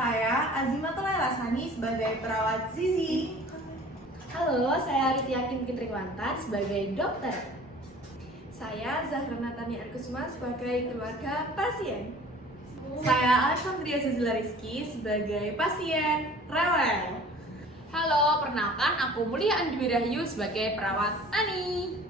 Saya Azimatul Rasani sebagai perawat Zizi. Halo, saya Ritya Kim Kintriwantan sebagai dokter. Saya Zahra Natani Arkusuma sebagai keluarga pasien. Saya Alexandria Zazila Rizky sebagai pasien rewel. Halo, perkenalkan aku Mulia Andwi Rahayu sebagai perawat Ani.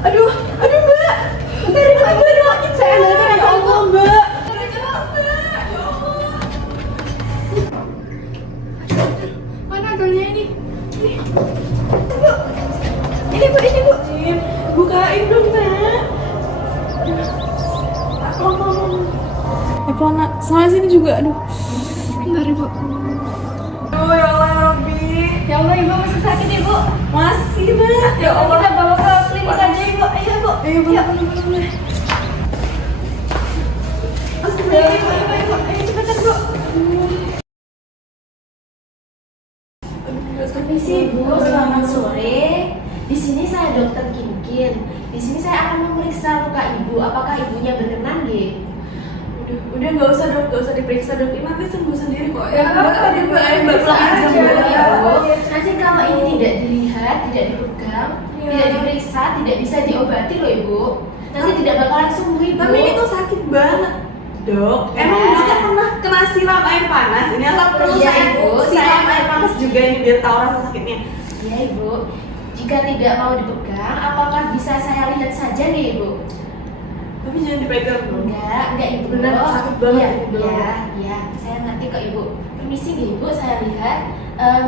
Aduh mbak, saya ambilkan ya Allah mbak. Mana adolnya ini? Ini bu. Bukain dong mbak. Pelan nak, sama sini juga. Aduh, bentar ibu. Aduh ya Allah ya Rabbi. Ya Allah, ibu masih sakit ibu. Masih mbak. Ya Allah. Kita bawa ke klinik aja ibu. Ayo ibu. Ayo bu. Ayo cepetan bu. Permisi ibu, selamat sore. Di sini saya dokter Kimkin. Di sini saya akan memeriksa luka ibu. Apakah ibunya berkenan nggih? Udah nggak usah diperiksa dok. Ini nanti sembuh sendiri kok. Ya, mbak, mbak, mbak Bisa pulang aja aja bu, mbak. ibu. Nanti kalau ini tidak dilihat, tidak dipegang, tidak diperiksa, tidak bisa diobati loh ibu. Nanti tidak bakalan sembuh ibu. Tapi ini tuh sakit banget dok. Emang Ya. dok kan pernah kena siram air panas? Ini apa perlu Iya, saya Ibu. siram air panas juga ini biar tahu rasa sakitnya? Iya ibu. Jika tidak mau dipegang, apakah bisa saya lihat saja nih ibu? Tapi jangan dipegang dong. Enggak ibu. Benar, sakit banget Iya, itu. iya, saya ngerti kok ibu. Permisi nih ibu, saya lihat.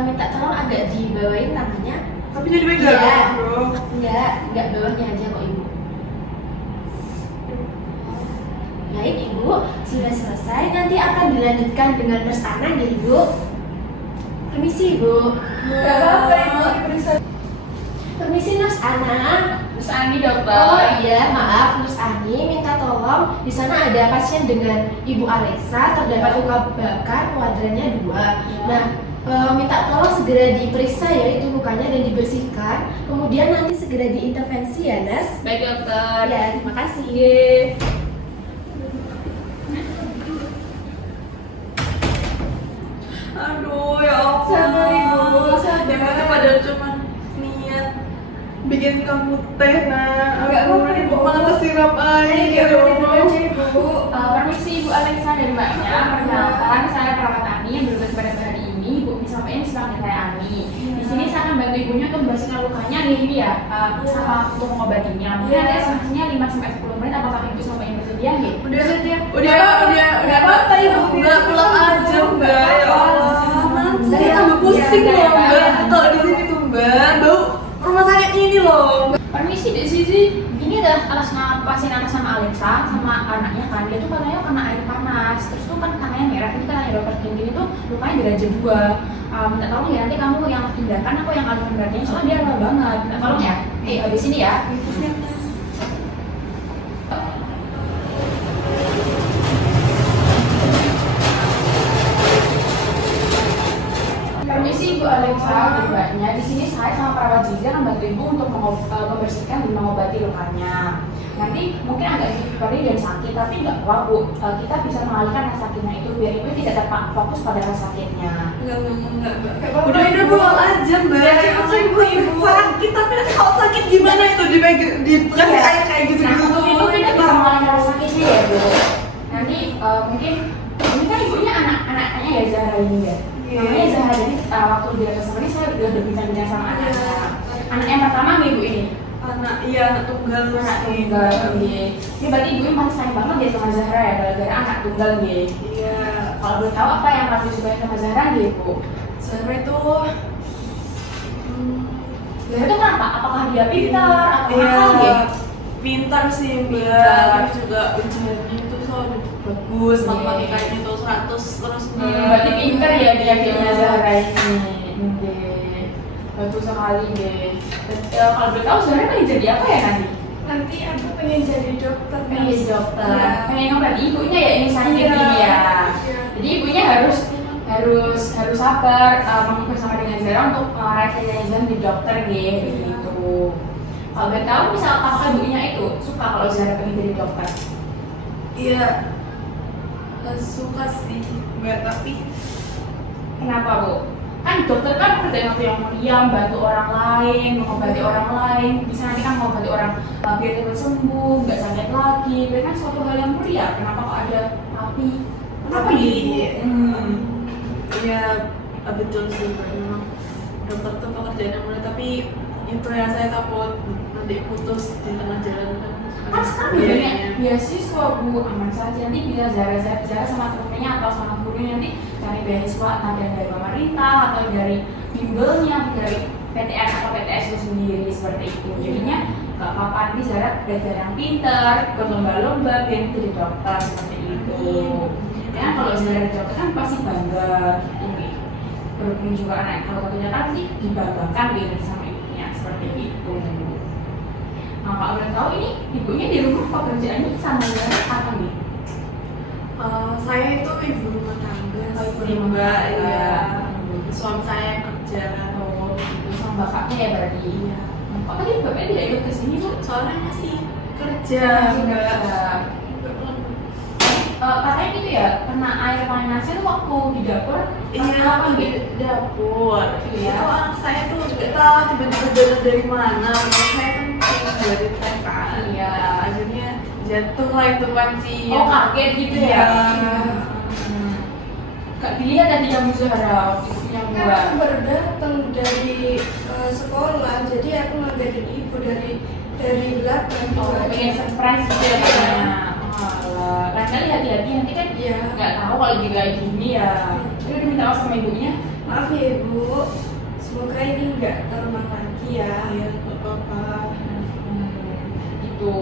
Minta tolong agak dibawain tangannya. Tapi jangan dipegang Iya. bro. Enggak bawahnya aja kok ibu. Baik ibu, sudah selesai. Nanti akan dilanjutkan dengan nurse Ana ya ibu. Permisi ibu. Gak apa-apa ibu, diperiksa. Permisi nurse Ana. Terus Ani dokter. Oh iya, maaf Nurse Ani, minta tolong di sana ada pasien dengan Ibu Alexa terdapat luka bakar kuadrannya 2. Nah, minta tolong segera diperiksa ya itu lukanya dan dibersihkan. Kemudian nanti segera diintervensi ya, Nurse. Baik dokter. Ya, terima kasih. Aduh ya Allah. Sabar, Ibu, sabar. Ibu tuh padahal cuma niat bikin kamu teh nah. Nggak apa-apa, Ibu. Malah kesiram air. Ya udah tidur aja ibu. Permisi Ibu Alexa dan Mbaknya. Perkenalkan saya perawat Ani yang bertugas pada hari ini. Ibu bisa sampaikan sebagai saya Ani. Di sini saya akan bantu ibunya untuk membersihkan lukanya nih Ibu ya, sama untuk mengobatinya. Mungkin nanti estimasinya 5-10 menit. Apakah Ibu sampai yang bersedia nih? Udah. Nggak apa-apa ibu. Mbak pulang aja mbak. Ya Allah. Nanti Saya tambah pusing ya, loh ya, mbak. ya. Kalau di sini tuh mbak bau rumah sakit ini loh. Permisi Dek Zizi, ini adalah pasien atas sama Alexa sama anaknya kan, dia tuh katanya kena air panas, terus tuh kan tangannya merah, ini kan air dokter Kim ini tuh lukanya derajat 2. Minta tolong ya nanti kamu yang tindakan aku yang alihkan beratnya, soalnya dia lama banget. Minta tolong ya, di sini ya. Permisi Ibu Alexa, Mbaknya. Di sini saya sama perawat Zizi akan bantu Ibu untuk membersihkan dan mengobati lukanya. Nanti mungkin agak perih dan sakit, tapi nggak apa Bu. Kita bisa mengalihkan rasa sakitnya itu biar Ibu tidak terfokus pada rasa sakitnya. Enggak. Udah pulang aja mbak. Ibu sakit tapi nanti kalau sakit gimana itu dikasih air kayak gitu Nah, gitu. Ibu kita bisa mengalihkan rasa sakitnya ya Bu. Nanti mungkin ini kan ibunya anaknya ya Zahra ini ya. Namanya Zahra, jadi waktu dia kesana ini saya udah berbincang-bincang sama anaknya. Anak yang pertama nih ibu ini. Anak tunggal Anak sih. tunggal nih. Ini berarti ibu ini masih sayang banget ya sama Zahra ya, gara-gara anak tunggal nih. Iya. Kalau boleh tahu apa yang paling disukai sama Zahra nih ibu? Zahra itu Zahra itu kenapa? Apakah dia pintar atau iya, nakal gitu? pintar sih mbak, Pintar. terus juga ujiannya itu soalnya bagus, Iya. matematikanya itu 100 terus Berarti pintar ya dia Zahra ini. Bagus sekali deh. Kalau boleh tahu Zahra pengen jadi apa ya nanti? Nanti aku pengen jadi dokter. Pengen jadi dokter. Iya. Pengen nyobain ibunya ya ini sakit Iya. ini ya. Iya. Jadi ibunya harus sabar bersama dengan Zahra untuk meraih cita-cita di dokter deh begitu. Kalau boleh tahu misal apakah ibunya itu suka kalau Zahra pengen jadi dokter? iya suka sih mbak, tapi Kenapa bu? Kan dokter kan pekerjaan yang mulia, bantu orang lain, mengobati orang lain, bisa nanti kan mengobati orang biar cepat sembuh, nggak sakit lagi, itu kan suatu hal yang mulia. Kenapa kok ada tapi? Kenapa tapi gitu? iya betul sih mbak, memang dokter itu pekerjaan yang mulia, tapi itu yang saya takut nanti putus di tengah jalan kan. Kan sekarang banyak beasiswa bu, aman saja nanti bisa Zahra sama temennya atau sama gurunya nanti cari beasiswa entah dari pemerintah atau dari bimbelnya, dari PTN atau PTS itu sendiri seperti itu. Jadinya nggak apa-apa nanti Zahra belajar yang pintar, ikut lomba-lomba biar jadi dokter seperti itu. Ya kalau Zahra jadi dokter kan pasti bangga ini. Berhubung juga anak kalau satunya kan sih dibanggakan gitu sama ibunya seperti itu. Nah, Pak boleh tahu ini ibunya di rumah pekerjaannya sama Zahra apa nih? Saya itu ibu rumah tangga Oh, ibu sih, rumah mbak, tangga. iya. Suami saya kerja. Oh, gitu sama bapaknya ya berarti. Iya. Kok tadi bapaknya tidak ikut ke sini bu? Soalnya masih kerja, mbak. Katanya gitu ya, kena air panasnya tuh waktu di dapur. Iya, apa di gitu? dapur. Iya. Itu anak saya tuh nggak tahu tiba-tiba jatuh dari mana. Anak saya kan dari TK. Iya. Akhirnya jatuh lah itu panci. Oh kaget gitu ya? Iya. Gak dilihat tadi kamu Zahra yang Kan buat. aku baru datang dari sekolah, jadi aku ngajarin ibu dari belakang. Oh, pengen surprise gitu ya katanya. Alah, lain kali hati-hati nanti kan Iya. nggak tahu kalau jadi kayak gini ya. Jadi udah minta maaf sama ibunya. Maaf ya ibu, semoga ini nggak terulang lagi ya. Iya, nggak apa-apa. Gitu.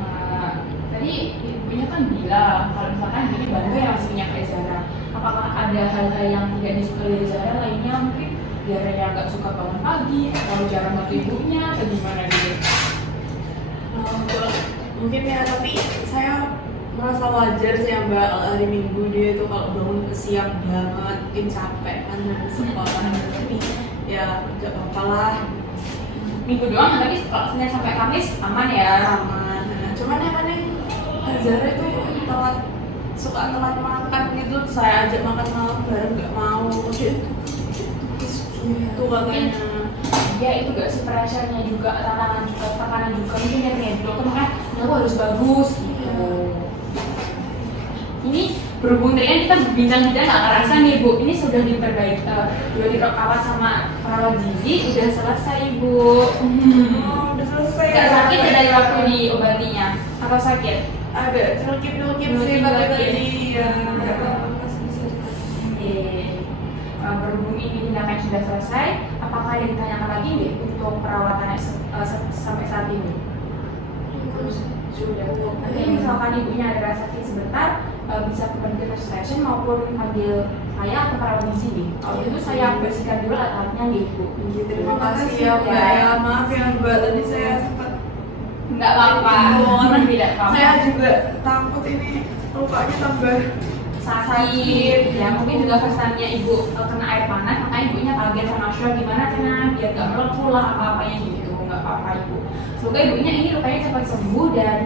Nah, tadi ibunya kan bilang kalau misalkan ibunya bangga ya masih punya kayak Zahra. Apakah ada hal-hal yang tidak disukai dari Zahra lainnya mungkin Zahra yang nggak suka bangun pagi atau jarang bantu ibunya atau gimana gitu? Mungkin ya, tapi saya merasa wajar sih ya mbak, hari Minggu dia itu kalau bangun siang banget, mungkin capek kan dari sekolah, tapi ya nggak apa-apa lah, Minggu doang, tapi kalau Senin sampai Kamis aman ya. aman. Nah, cuman yang aneh Zahra itu suka telat makan gitu, saya ajak makan malam bareng nggak mau, dia gitu katanya. Ya itu gak sih pressure-nya juga, tantangan juga, tekanan juga mungkin ya kayak dokter makanya aku harus bagus gitu. Ini berhubung tadi kan kita berbincang-bincang gak kerasa nih bu, ini sudah diperbaiki, sudah dirawat sama perawat gizi, udah selesai ibu. Oh, udah selesai. Gak sakit ya dari waktu diobatinya? Atau sakit? Ada celukip-celukip sih Celukip tapi lagi. tadi ya. Nggak apa-apa, masih bisa ditahan. Oke. Berhubung ini tindakan sudah selesai, apakah ada yang ditanyakan lagi nih untuk perawatannya sampai saat ini? Sudah. Nanti misalkan ibunya ada rasa sakit sebentar, bisa ke medical station maupun panggil saya atau perawat di sini. Kalau itu saya bersihkan dulu alatnya nih bu. Terima kasih ya mbak ya, maaf ya mbak, tadi saya sempat Enggak apa-apa. Tidak apa-apa. saya juga takut ini lukanya tambah Sakit. Ya mungkin juga first time-nya ibu kena air panas, makanya ibunya kaget sama shock gimana caranya biar nggak melepuh lah apa-apanya gitu. Nggak apa-apa ibu. Semoga ibunya ini lukanya cepat sembuh dan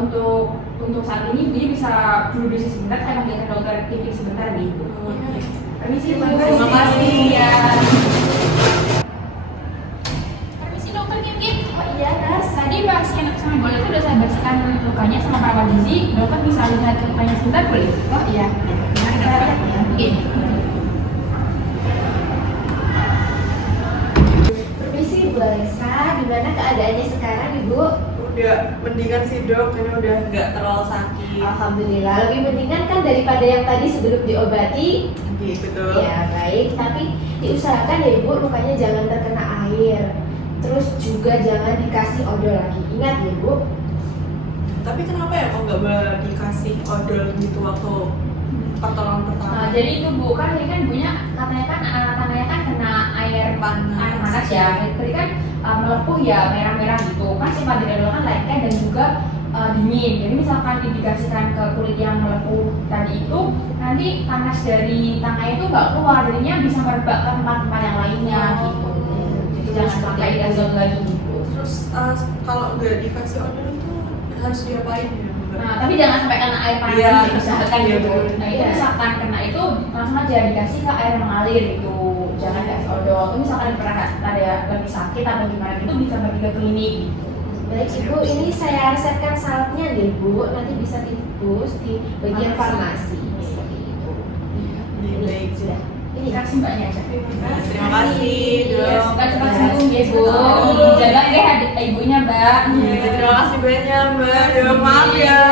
untuk saat ini ibunya bisa dulu sebentar. Saya panggilkan dokter Titik sebentar nih ibu. Permisi bu. Terima kasih. Ya. Permisi dokter Titik. Oh iya Nas. Tadi pasien sama boleh itu udah saya bersihkan lukanya sama perawat gizi. Dokter bisa lihat lukanya sebentar boleh? Oh iya. Mari dokter. Oke. mendingan sih dok, ini udah nggak terlalu sakit. Alhamdulillah, lebih mendingan kan daripada yang tadi sebelum diobati. Gitu. Ya baik, tapi diusahakan ya ibu lukanya jangan terkena air. Terus juga jangan dikasih odol lagi. Ingat ya bu. Tapi kenapa ya kok nggak dikasih odol gitu waktu pertolongan pertama? Nah, jadi itu Bu, kan ini kan Bunya katanya kan kena air panas ya. Berarti kan melepuh ya, merah-merah gitu. Kan si Padidadol kan lengket dan juga dingin. Jadi misalkan dikasihkan ke kulit yang melepuh tadi itu, nanti panas dari tangannya itu nggak keluar, jadinya bisa merebak ke tempat-tempat yang lainnya gitu. Jadi jangan sampai dazon lagi gitu. Terus kalau nggak dikasih odol itu harus diapain ya? Nah, tapi jangan sampai kena air panas Iya, gitu, misalkan iya, gitu. betul. Nah, itu misalkan kena itu langsung aja dikasih ke air mengalir gitu. Jangan dikasih odol. Itu misalkan pernah ada lagi sakit atau gimana gitu bisa pergi ke klinik gitu. Baik ibu, ini saya resepkan salepnya deh bu. Nanti bisa ditebus di bagian farmasi. Seperti itu. Baik. Sudah. Ini Terima kasih mbaknya aja. Terima kasih dok. Semoga cepat sembuh ya Bu. Amin. Jaga ya ibunya mbak. Terima kasih banyak mbak. Ya, maaf ya.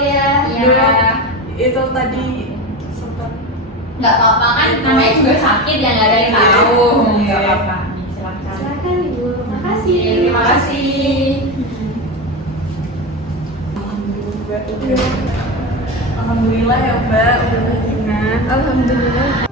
Iya. Dok, itu tadi sempat Nggak apa-apa kan namanya juga sakit ya nggak ada yang tahu. Iya. Nggak apa-apa. Silakan. Silakan ibu. Makasih. Terima kasih. Alhamdulillah ya mbak udah mendingan. Alhamdulillah.